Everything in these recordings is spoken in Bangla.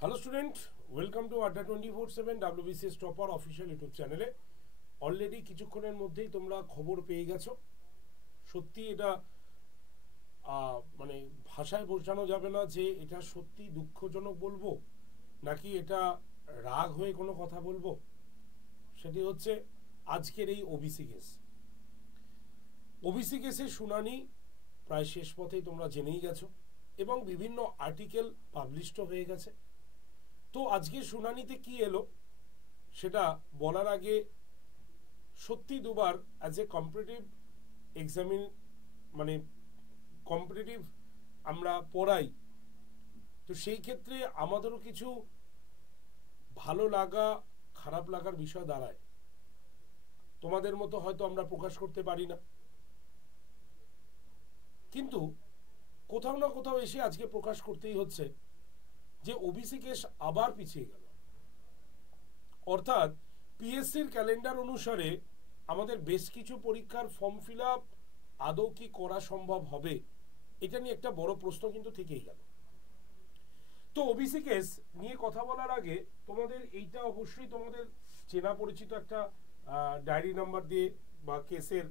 হ্যালো স্টুডেন্ট, ওয়েলকাম টু আড্ডা 24/7 WBCS টপার অফিসিয়াল ইউটিউব চ্যানেলে। অলরেডি কিছুক্ষণের মধ্যেই তোমরা খবর পেয়ে গেছো। সত্যি এটা মানে ভাষায় বোঝানো যাবে না যে এটা সত্যি দুঃখজনক বলবো নাকি এটা রাগ হয়ে কোনো কথা বলবো। সেটি হচ্ছে আজকের এই ওবিসি কেস। ওবিসি কেসের শুনানি প্রায় শেষ পথেই তোমরা জেনেই গেছো এবং বিভিন্ন আর্টিকেল পাবলিশড হয়ে গেছে। তো আজকে শুনানিতে কি এলো সেটা বলার আগে সত্যি দুবার অ্যাজ এ কম্পিটিটিভ এক্সামিন মানে কম্পিটিটিভ আমরা পড়াই, তো সেই ক্ষেত্রে আমাদেরও কিছু ভালো লাগা খারাপ লাগার বিষয় দাঁড়ায়। তোমাদের মতো হয়তো আমরা প্রকাশ করতে পারি না, কিন্তু কোথাও না কোথাও এসে আজকে প্রকাশ করতেই হচ্ছে যে ওবিসি কেস আবার পিছিয়ে গেল। অর্থাৎ পিএসসির ক্যালেন্ডার অনুসারে আমাদের বেশ কিছু পরীক্ষার ফর্ম ফিল আপ আদৌ কি করা সম্ভব হবে, এটা নিয়ে একটা বড় প্রশ্ন কিন্তু থেকেই গেল। তো ওবিসি কেস নিয়ে কথা বলার আগে তোমাদের এইটা অবশ্যই তোমাদের চেনা পরিচিত একটা ডায়েরি নাম্বার দিয়ে বা কেসের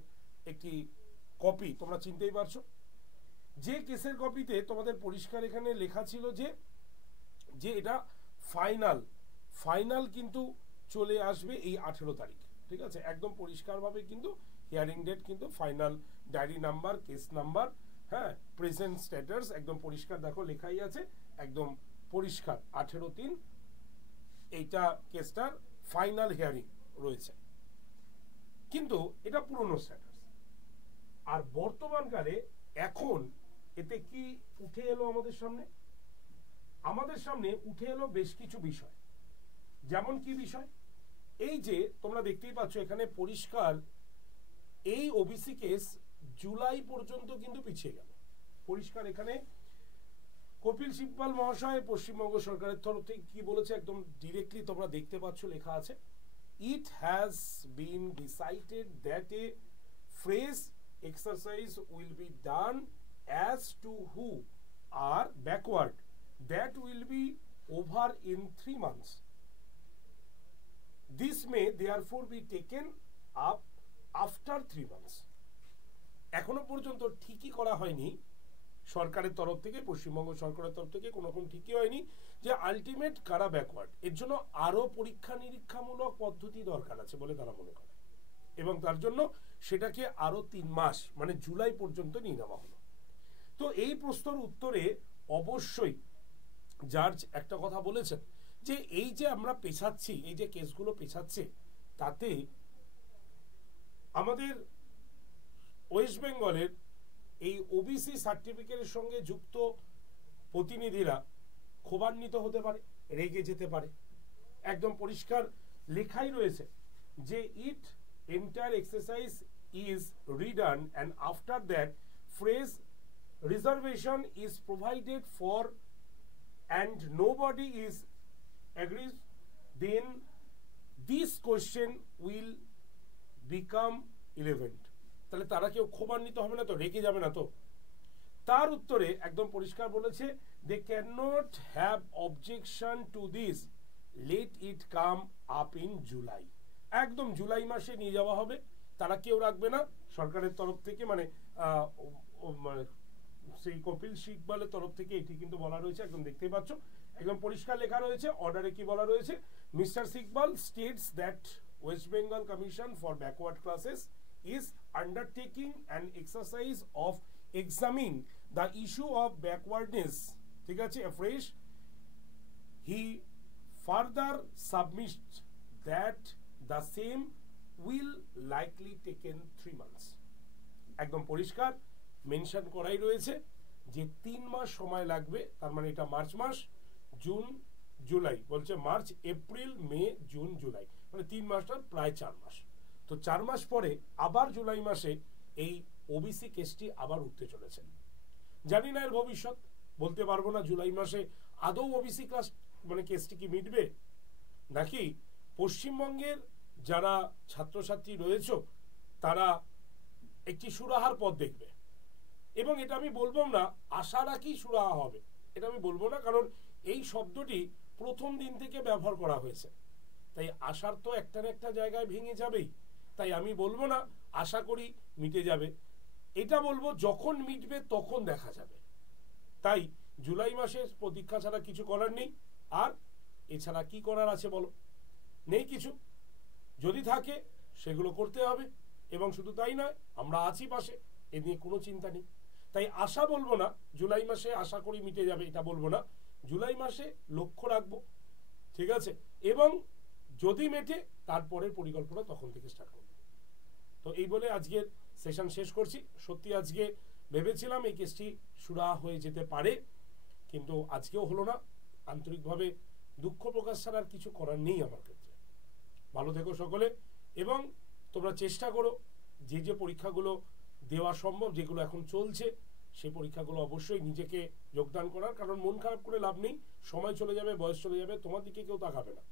একটি কপি তোমরা চিনতেই পারছো। যে কেসের কপিতে তোমাদের পরিষ্কার এখানে লেখা ছিল যে এটা ফাইনাল কিন্তু চলে আসবে এই 18 তারিখ। ঠিক আছে, একদম পরিষ্কারভাবে কিন্তু হিয়ারিং ডেট কিন্তু final, diary number, case number, হ্যাঁ, প্রেজেন্ট স্ট্যাটাস একদম পরিষ্কার দেখো লেখাই আছে, একদম পরিষ্কার 18/3 এইটা কেসটার ফাইনাল হিয়ারিং রয়েছে। কিন্তু এটা পুরনো স্ট্যাটাস। আর বর্তমানকালে এখন এতে কি উঠে এলো আমাদের সামনে উঠে এলো বেশ কিছু বিষয়। যেমন কি বিষয়? এই যে তোমরা দেখতেই পাচ্ছ এখানে পরিষ্কার এই ওবিসি কেস জুলাই পর্যন্ত কিন্তু পিছিয়ে গেল। পরিষ্কার এখানে কপিল সিব্বল মহাশয় পশ্চিমবঙ্গ সরকারের তরফ থেকে কি বলেছে একদম ডিরেক্টলি তোমরা দেখতে পাচ্ছ, লেখা আছে, it has been decided that a fresh exercise will be done as to who are backward that will be over in 3 months. This may therefore be taken up after 3 months. এখনো পর্যন্ত ঠিকই করা হয়নি সরকারের তরফ থেকে, পশ্চিমবঙ্গ সরকারের তরফ থেকে কোনো রকম ঠিকই হয়নি যে আলটিমেট কারা ব্যাকওয়ার্ড। এর জন্য আরো পরীক্ষা নিরীক্ষামূলক পদ্ধতি দরকার আছে বলে তারা মনে করে, এবং তার জন্য সেটাকে আরো 3 মাস মানে জুলাই পর্যন্ত নিয়ে নেওয়া হলো। তো এই প্রশ্নের উত্তরে অবশ্যই জাজ একটা কথা বলেছেন যে এই যে আমরা পেছাচ্ছি, এই যে কেসগুলো পেছাচ্ছে, তাতে আমাদের ওয়েস্ট বেঙ্গলের এই ওবিসি সার্টিফিকেটের সঙ্গে যুক্ত প্রতিনিধিরা ক্ষোভান্বিত হতে পারে, রেগে যেতে পারে। একদম পরিষ্কার লেখাই রয়েছে যে it entire exercise is redone and after that phrase reservation is provided for and nobody is agrees, then this question will become irrelevant. তাহলে তারা কেউ ক্ষোভান্বিত হবে না তো, রেগে যাবে না তো? তার উত্তরে একদম পরিষ্কার বলেছে, they cannot have objection to this, let it come up in July. একদম জুলাই মাসে নিয়ে যাওয়া হবে, তারা কেউ রাখবে না সরকারের তরফ থেকে, মানে সেই কপিল সিব্বলের তরফ থেকে এটি কিন্তু বলা রয়েছে, একদম দেখতেই পাচ্ছ একদম পরিষ্কার লেখা রয়েছে। অর্ডারে কি বলা রয়েছে? Mr Sibal states that West Bengal commission for backward classes is undertaking an exercise of examining the issue of backwardness, ঠিক আছে, afresh. He further submits that the same will likely taken 3 months. একদম পরিষ্কার মেনশন করাই রয়েছে যে 3 মাস সময় লাগবে। তার মানে এটা মার্চ মাস, জুন, জুলাই, বলছে মার্চ, এপ্রিল, মে, জুন, জুলাই, মানে 3 মাসটা প্রায় 4 মাস। তো 4 মাস পরে আবার জুলাই মাসে এই ওবিসি কেসটি আবার উঠতে চলেছে। জানি না এর ভবিষ্যৎ, বলতে পারবো না জুলাই মাসে আদৌ ওবিসি ক্লাস মানে কেসটি কি মিটবে, নাকি পশ্চিমবঙ্গের যারা ছাত্রছাত্রী রয়েছে তারা একটি সুরাহার পথ দেখবে। এবং এটা আমি বলবো না আশা রাখি সুরাহা হবে, এটা আমি বলবো না, কারণ এই শব্দটি প্রথম দিন থেকে ব্যবহার করা হয়েছে, তাই আশার তো একটা না একটা জায়গায় ভেঙে যাবেই। তাই আমি বলবো না আশা করি মিটে যাবে, এটা বলবো যখন মিটবে তখন দেখা যাবে। তাই জুলাই মাসের প্রতীক্ষা ছাড়া কিছু করার নেই। আর এছাড়া কি করার আছে বলো? নেই কিছু। যদি থাকে সেগুলো করতে হবে, এবং শুধু তাই নয়, আমরা আছি পাশে, এ নিয়ে কোনো চিন্তা নেই। তাই আশা বলবো না জুলাই মাসে আশা করি মিটে যাবে, এটা বলবো না। জুলাই মাসে লক্ষ্য রাখবো, ঠিক আছে, এবং যদি মেটে তারপরের পরিকল্পনা তখন থেকে স্টার্ট করবো। তো এই বলে আজকের সেশন শেষ করছি। সত্যি আজকে ভেবেছিলাম এই কেসটি সুরা হয়ে যেতে পারে, কিন্তু আজকেও হলো না। আন্তরিকভাবে দুঃখ প্রকাশ ছাড়া আর কিছু করার নেই আমার ক্ষেত্রে। ভালো থেকো সকলে, এবং তোমরা চেষ্টা করো যে যে পরীক্ষাগুলো দেওয়া সম্ভব, যেগুলো এখন চলছে, সেই পরীক্ষাগুলো অবশ্যই নিজেকে যোগদান করার। কারণ মন খারাপ করে লাভ নেই, সময় চলে যাবে, বয়স চলে যাবে, তোমার দিকে কেউ তাকাবে না।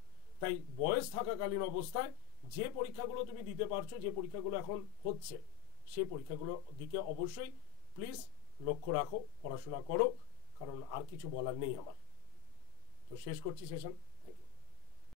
তাই বয়স থাকাকালীন অবস্থায় যে পরীক্ষাগুলো তুমি দিতে পারছো, যে পরীক্ষাগুলো এখন হচ্ছে, সেই পরীক্ষাগুলোর দিকে অবশ্যই প্লিজ লক্ষ্য রাখো, পড়াশোনা করো, কারণ আর কিছু বলার নেই আমার। তো শেষ করছি সেশন।